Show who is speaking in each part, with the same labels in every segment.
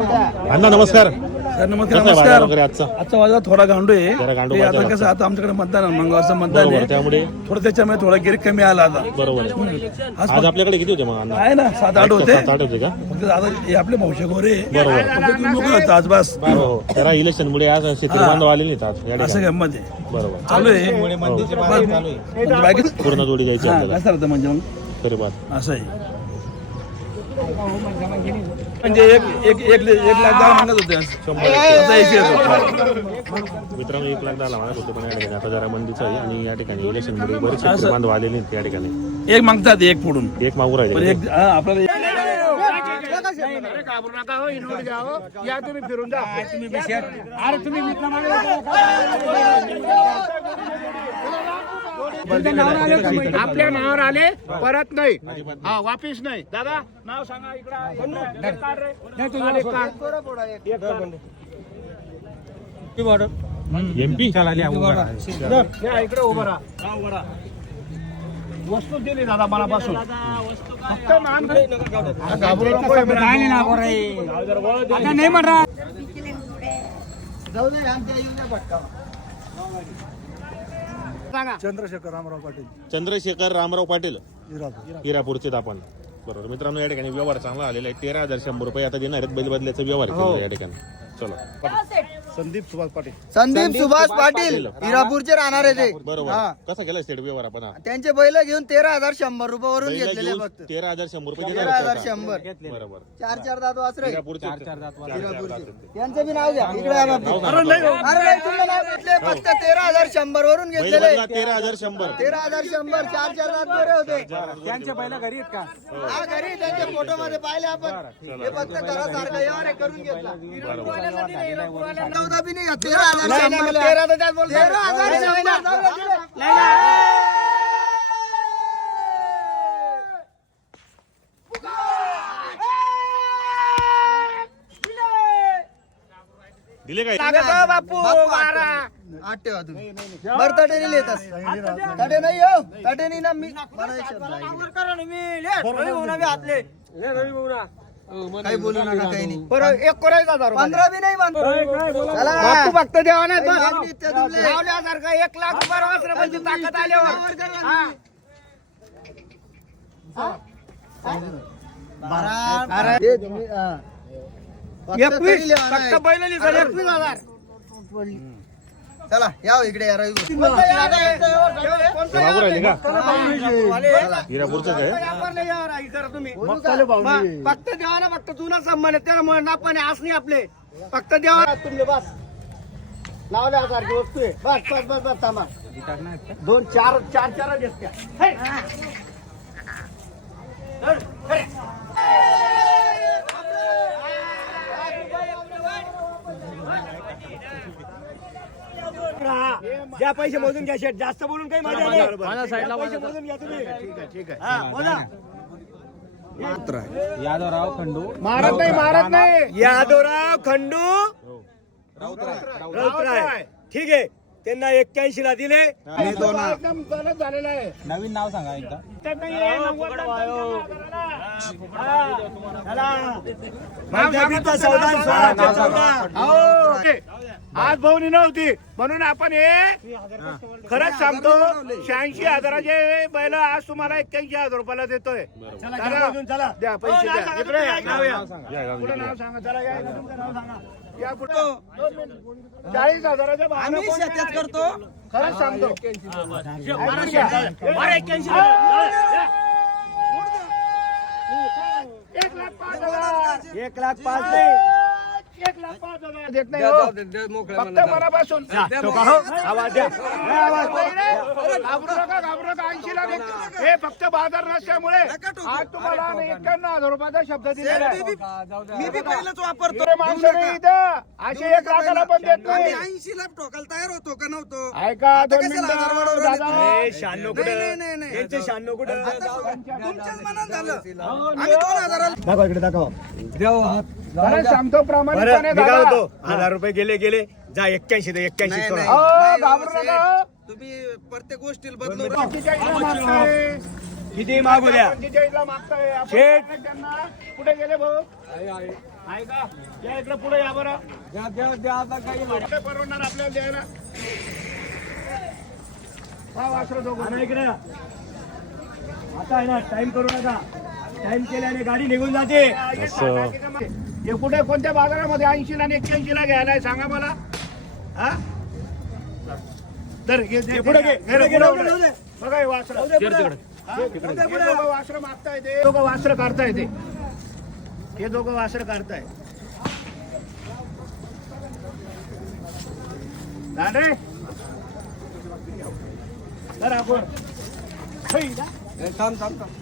Speaker 1: अण्णा नमस्कार.
Speaker 2: सर नमस्कार
Speaker 1: कसा आहे बाजार
Speaker 2: नमस्कार
Speaker 1: वगैरे आजचा?
Speaker 2: आजचा बाजार थोडा गांडू आहे.
Speaker 1: जरा गांडू
Speaker 2: ते आता कसं आता आमच्याकडे मतदान आहे मंगळवारचं मतदान
Speaker 1: बरोबर
Speaker 2: आहे.
Speaker 1: त्यामुळे?
Speaker 2: थोडं त्याच्यामुळे थोडा गिरी कमी आला आता.
Speaker 1: बरोबर
Speaker 2: आज
Speaker 1: आज आपल्याकडे किती होते मग अण्णा?
Speaker 2: आहे ना सात आठ होते.
Speaker 1: सात आठ होते का?
Speaker 2: फक्त आता हे आपले भाऊशे गोरे
Speaker 1: बरोबर.
Speaker 2: फक्त तुम्ही मोकळे होता आज बस.
Speaker 1: हो हो. त्याला इलेक्शन मुळे आज शेतकरी बांधव आले नाहीत आज या
Speaker 2: असं
Speaker 1: ठिकाणी
Speaker 2: गंमत आहे.
Speaker 1: बरोबर.
Speaker 2: चालू आहे. बस. बाकी
Speaker 1: पूर्ण जोडी घ्यायची
Speaker 2: हा,
Speaker 1: आपल्याला.
Speaker 2: म्हणजे मग?
Speaker 1: बात.
Speaker 2: असं आहे. म्हणजे एक एक एक एक लाख दहा मागत होते.
Speaker 1: मित्रांनो एक लाख मागत होते पण या ठिकाणी आता जरा मंदीचं आहे आणि या ठिकाणी इलेक्शन मुळे बरेच बांधव आलेले नाहीत या ठिकाणी
Speaker 2: एक मागतात एक फोडून
Speaker 1: एक मागू
Speaker 2: पण
Speaker 1: राहिले
Speaker 2: एक हा, आपल्याला
Speaker 3: आपल्या नावावर आले परत नाही. हा वापिस नाही. दादा नाव सांगा इकडं.
Speaker 1: एमपी
Speaker 3: इकडे उभं राहा. हा. वस्तू दिली दादा मनापासून. फक्त मान हा, घाबरू नको हे.
Speaker 2: चंद्रशेखर रामराव पाटील.
Speaker 1: चंद्रशेखर रामराव पाटील. हिरापूरचे आपण बरोबर. मित्रांनो या ठिकाणी व्यवहार चांगला आलेला आहे. तेरा हजार शंभर रुपये आता देणार आहेत. बैल बदल्याचा व्यवहार केलेला आहे या ठिकाणी. चलो.
Speaker 3: संदीप सुभाष पाटील.
Speaker 4: संदीप सुभाष पाटील हिरापूरचे राहणार आहे ते.
Speaker 1: बरोबर.
Speaker 4: हा.
Speaker 1: कसा केला स्टेट व्यवहार आपण? हा?
Speaker 4: त्यांचे बैल घेऊन तेरा हजार शंभर रुपये वरून
Speaker 1: पहिला
Speaker 4: घेतलेले
Speaker 1: घेऊन
Speaker 4: फक्त.
Speaker 1: तेरा हजार शंभर रुपये
Speaker 4: तेरा
Speaker 1: होते
Speaker 4: हजार. शंभर.
Speaker 1: बरोबर.
Speaker 4: चार चार दात वासरे.
Speaker 1: हिरापूरचे चार- चार
Speaker 4: हिरापूरचे. त्यांचं बी नाव घ्या इकडे या बाबा. अरे नाही तुमचं नाव घेतले फक्त तेरा हजार शंभर वरून
Speaker 1: बैल
Speaker 4: घेतलेले.
Speaker 1: बदला तेरा हजार शंभर.
Speaker 4: तेरा हजार शंभर. चार चार दात बरे होते.
Speaker 1: त्यांचे
Speaker 4: हा घरी त्यांच्या फोटो मध्ये पाहिले आपण. हे फक्त घरासारखं यावर हे करून घेतला. नव्हता बी नाही. तेरा हजार तेरा हजार.
Speaker 1: दिले काय?
Speaker 3: बापू
Speaker 4: बापू, आठ ठेवा तुम्ही. बरं तटे नाही लिहित. तटे नाही हो. तटे नाही ना मी. एक शब्द आहे. काही बोलू नका काही नाही
Speaker 3: बरं एक करायचा हजार.
Speaker 4: पंधरा बी नाही म्हणतो
Speaker 3: बापू फक्त देवा नाही. लावल्यासारखं एक लाख रुपये वासरं म्हणजे ताकद आल्यावर हा.
Speaker 4: हा.
Speaker 3: एकवीस फक्त. बैल एकवीस हजार
Speaker 4: चला या हो इकडे या रवी
Speaker 1: राहिले का? हिरापूरच
Speaker 3: फक्त देवाला फक्त जुना संबंध आहे त्यामुळे नापाने आस नाही आपले. फक्त देवा तुम्ही बस. लावल्या सारखी वस्तू आहे बस बस बस बस थांबा. दोन चार चार चार घेत द्या पैसे मोजून घ्या शेट जास्त बोलून काही मजा नाही. द्या पैसे मोजून घ्या तुम्ही. ठीक आहे ठीक आहे हा बोला. मारत नाही मारत नाही. यादवराव खंडू. राऊतराय ठीक आहे. त्यांना एक्क्याऐंशी ला दिले. झालेला आहे.
Speaker 5: नवीन नाव सांगा एकदा.
Speaker 3: आज भाऊनी नव्हती. म्हणून आपण हे खरंच सांगतो शहाऐंशी हजाराचे बैल आज तुम्हाला एक्क्याऐंशी हजार रुपयाला देतोय. चला द्या पैसे द्या. इकडे या, नाव या. पुढे नाव सांगा चला या इकडे तुमचं नाव सांगा. या पुढे. चाळीस हजाराच्या भावानं कोण देणार?
Speaker 4: करतो.
Speaker 3: खरंच सांगतो. ऐकून घ्या. एक लाख पाच हजार.
Speaker 4: एक लाख पाच नाही
Speaker 3: एक लाख पाच हजार देत नाही हो. फक्त मनापासून आवाज द्या नाही आवाज नाही. घाबरू नका घाबरू नका ऐंशी. हे फक्त बाजार नसल्यामुळे आज तुम्हाला एक्क्याण्णव हजार रुपयाचा शब्द दिलेला आहे.
Speaker 4: मी बी पहिलंच वापरतो.
Speaker 3: दुसरे माणसं नाही इथं असे एक लाखाला पण देत नाही.
Speaker 4: ऐंशी ला ठोकायला तयार होतो का नव्हतो?
Speaker 3: ऐका दोन
Speaker 4: कशाला हजार वाढवून
Speaker 3: मिनिटं
Speaker 4: राहिले
Speaker 3: दादा
Speaker 4: तुम्ही? नाही, नाही, नाही, नाही. तुमच्याच मनात झालं. आम्ही दोन हजाराला
Speaker 3: खरंच सांगतो प्रामाणिकपणे दादा.
Speaker 5: हजार रुपये गेले गेले. जा एक्क्याऐंशी दे एक्क्याऐंशी
Speaker 4: नाही.
Speaker 3: अहो, घाबरू नका
Speaker 4: तुम्ही प्रत्येक गोष्टीला बदलू
Speaker 3: पंचेचाळीसला मागताय.
Speaker 5: किती मागू द्या?
Speaker 3: पंचेचाळीसला मागताय. आपण
Speaker 5: शेठ.
Speaker 3: त्यांना. कुठे गेले भाऊ. आहे का? या इकडे पुढे या बरं.
Speaker 5: द्या द्या द्या आता काही
Speaker 3: काय परवडणार आपल्याला द्यायला. हा वासरं दोघं.
Speaker 5: इकडे. आता आहे ना टाइम करू नका. टाइम केल्याने गाडी निघून जाते.
Speaker 3: हे कुठे कोणत्या बाजारामध्ये ऐंशी ला आणि एक्क्याऐंशी ला घ्यायला आहे? सांगा मला. हा?
Speaker 5: घे, पुढे घे.
Speaker 3: बघा हे वासरं. दोघं वासरं मागता येते दोघं वासरं काढता येते हे दोघं वासरं काढताय. दादे तर आपण.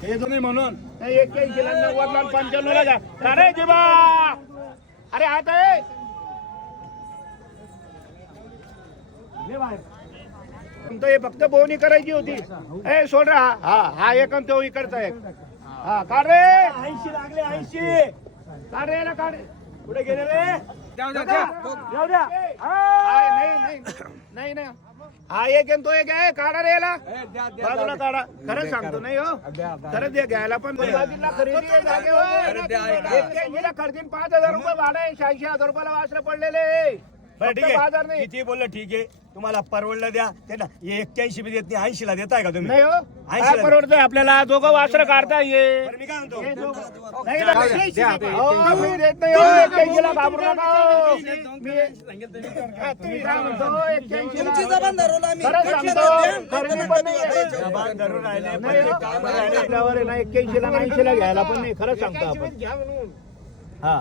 Speaker 3: हे दोन्ही म्हणून. एक्क्याऐंशी ला नव्वद ला पंच्याण्णव ला अरे जिबा! अरे आता आहे बाहेर. तुमचं हे फक्त बोवणी करायची होती. ए सोड हा. हा एक आणि तो इकडचा एक. हा काढ रे?
Speaker 5: ऐंशी लागले ऐंशी.
Speaker 3: काढ रे याला काढ
Speaker 5: पुढे गेले रे.
Speaker 3: जाऊ द्या. जाऊ द्या. हा, नाही नाही नाही नाही हा एक तो एक आहे. काढा रे याला. बाजूला काढा. खरंच सांगतो नाही हो. खरंच द्या घ्यायला पण बाजूला खरेदी पाच हजार रुपये भाडं आहे शहाऐंशी हजार रुपयाला वासरं पडलेले
Speaker 5: बरं ठीक
Speaker 3: फक्त बाजार
Speaker 5: आहे
Speaker 3: नाही.
Speaker 5: किती बोललं ठीक आहे. तुम्हाला परवडलं द्या. ते ना एक्क्याऐंशी बी देत नाही ऐंशी ला देताय का तुम्ही?
Speaker 3: नाही हो.
Speaker 5: ऐंशी
Speaker 3: काय परवडतंय आपल्याला? दोघं वासरं काढता ये
Speaker 5: बरं, मी काय म्हणतो?
Speaker 3: हे दोघं- नाही ना, हो, मी देत नाही हो, एक्क्याऐंशीला घाबरू नका हो. मी- हा, तुम्ही काय म्हणतो, एक्क्याऐंशीला? खरंच सांगतो, खरेदी पण नाही. आहे.
Speaker 5: जबान धरून राहिले
Speaker 3: नाही हो. आपल्यावर आहे ना एक्क्याऐंशीला आणि ऐंशीला घ्यायला पण नाही खरंच सांगतो आपण.
Speaker 5: हा.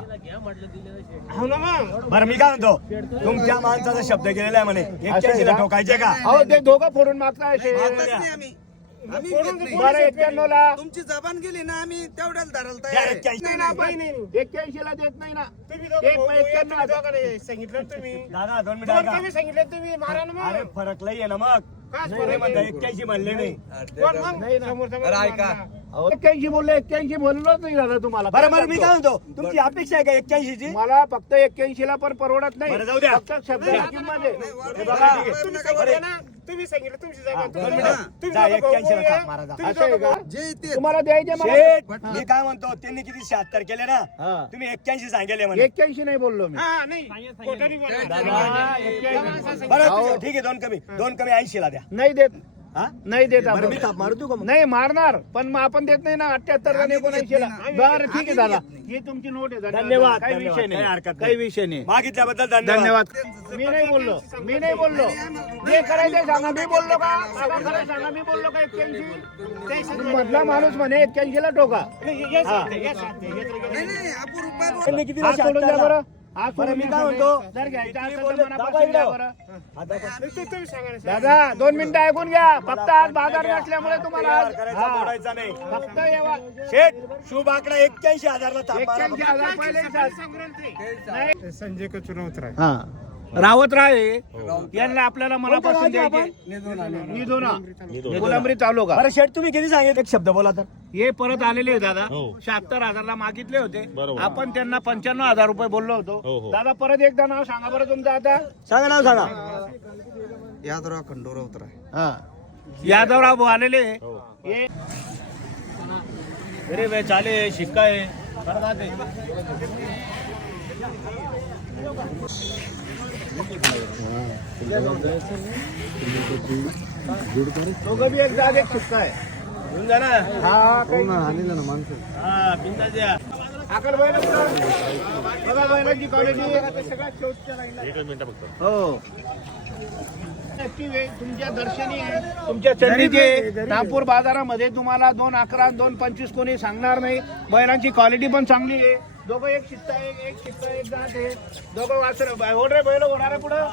Speaker 5: बरं मी काय म्हणतो? तुमच्या माणसाचा शब्द केलेला आहे म्हणे. एक्क्याऐंशी ला
Speaker 3: का?
Speaker 5: ठोकायचे का?
Speaker 3: अहो ते दोघं फोडून मागताय असे.
Speaker 5: मागू द्या.
Speaker 3: बरं एक्क्याण्णव ला
Speaker 4: तुमची जबान गेली ना आम्ही तेवढ्याला धरायला तयार आहे.
Speaker 3: नाही ना आपण एक्क्याऐंशी ला देत नाही ना. एक एक्क्याण्णव.
Speaker 5: सांगितलं तुम्ही. दादा दोन मिनिटं ऐका.
Speaker 3: सांगितलं तुम्ही मारा ना
Speaker 5: अरे फरक लई आहे ना मग. नाही म्हणता एक्क्याऐंशी म्हणले नाही.
Speaker 3: अहो, एक्क्याऐंशी बोलले एक्क्याऐंशी बोललोच नाही दादा तुम्हाला.
Speaker 5: बरं बरं मी काय म्हणतो? तुमची अपेक्षा आहे का एक्क्याऐंशी ची
Speaker 3: मला फक्त एक्क्याऐंशी ला पण परवडत नाही.
Speaker 5: बरं, जाऊ द्या.
Speaker 3: फक्त शब्दमध्ये
Speaker 5: हे बघा.
Speaker 3: तुम्ही सांगितलं तुमची
Speaker 5: दोन मिनिटं. जा एक्क्याऐंशी ला थाप मारा जा.
Speaker 3: असं आहे का
Speaker 4: जे ते
Speaker 3: तुम्हाला द्यायचे मला.
Speaker 5: शेठ मी काय म्हणतो त्यांनी किती शहात्तर केले ना? तुम्ही एक्क्याऐंशी सांगेले म्हणे.
Speaker 3: एक्क्याऐंशी नाही बोललो मी.
Speaker 5: दादा,
Speaker 3: हा, 81.
Speaker 5: बरं ठीक- ठीक आहे दोन कमी दोन कमी ऐंशी ला द्या.
Speaker 3: नाही देत.
Speaker 5: हा?
Speaker 3: नाही देत
Speaker 5: बरं
Speaker 3: आपण.
Speaker 5: मी थाप मारू तू का मग?
Speaker 3: नाही मारणार. पण मग आपण देत नाही ना अठ्याहत्तर आणि एकोणऐंशी ला बरं ठीक आहे दादा. ही तुमची नोट आहे
Speaker 5: धन्यवाद,
Speaker 3: काही
Speaker 5: धन्यवाद.
Speaker 3: विषय
Speaker 5: काही हरकत
Speaker 3: नाही
Speaker 5: नाही.
Speaker 3: काही विषय नाही.
Speaker 5: मागितल्याबद्दल धन्यवाद.
Speaker 3: धन्यवाद. मी नाही बोललो. मी नाही बोललो. जे करायचे सांगा मी बोललो का? बाबा खरं सांगा मी बोललो का एक्क्याऐंशी? मधला माणूस म्हणे एक्क्याऐंशी ला टोका. हा.
Speaker 4: नाही नाही
Speaker 5: त्यांनी किती
Speaker 3: आज सोडून द्या बरं. आज
Speaker 5: बरं,
Speaker 3: सोडून
Speaker 5: मी
Speaker 3: द्या
Speaker 5: काय
Speaker 3: सगळं.
Speaker 5: म्हणतो?
Speaker 3: जर घ्यायचं
Speaker 5: किती
Speaker 3: असेल तर
Speaker 5: बोलले?
Speaker 3: मनापासून द्या
Speaker 5: दाबा
Speaker 3: बरं.
Speaker 5: आता
Speaker 3: दादा दोन मिनिटं ऐकून घ्या. फक्त आज बाजार नसल्यामुळे तुम्हाला आज
Speaker 5: करायचा
Speaker 3: हा.
Speaker 5: बोलायचा नाही.
Speaker 3: फक्त येवा.
Speaker 5: शेठ शुभ आकडा एक्क्याऐंशी हजारला थांबा
Speaker 3: एक्क्याऐंशी हजार पहिले संजय हा. रावत राय यांना आपल्याला मनापासून द्यायचे कोलंबरी चालू का
Speaker 5: बरं शेठ तुम्ही किती सांगितलं? एक शब्द बोला तर.
Speaker 3: हे परत आलेले आहे दादा.
Speaker 1: हो.
Speaker 3: शहात्तर हजारला मागितले होते. आपण त्यांना पंच्याण्णव हजार रुपये बोललो
Speaker 1: हो,
Speaker 3: होतो.
Speaker 1: हो.
Speaker 3: दादा परत एकदा नाव सांगा बरं तुमचं आता.
Speaker 5: सांगा नाव सांगा.
Speaker 4: यादराव खंडोरा उतरा
Speaker 3: हा. यादवराव भाऊ आलेले आहे.
Speaker 1: हो.
Speaker 3: हे
Speaker 5: अरे वे चाले शिक्का आहे.
Speaker 3: दोघं बी एक जाग एक सुक्का आहे
Speaker 5: घेऊन जा ना.
Speaker 3: हा काही
Speaker 5: हा बिंदास द्या
Speaker 3: आकल बैल बघा बैलांची क्वालिटी सगळ्यात शेवटच्या लाईनला.
Speaker 1: एकच मिनिट फक्त.
Speaker 3: हो. Active आहे, तुमच्या दर्शनी आहे तुमच्या चंडीचे नागपूर बाजारामध्ये तुम्हाला दोन अकरा दोन पंचवीस कोणी सांगणार नाही. बैलांची क्वालिटी पण चांगली आहे. दोघं एक शिस्त आहे एक शिस्त एक जात आहे. दोघं वाचर होणार आहे पुढं?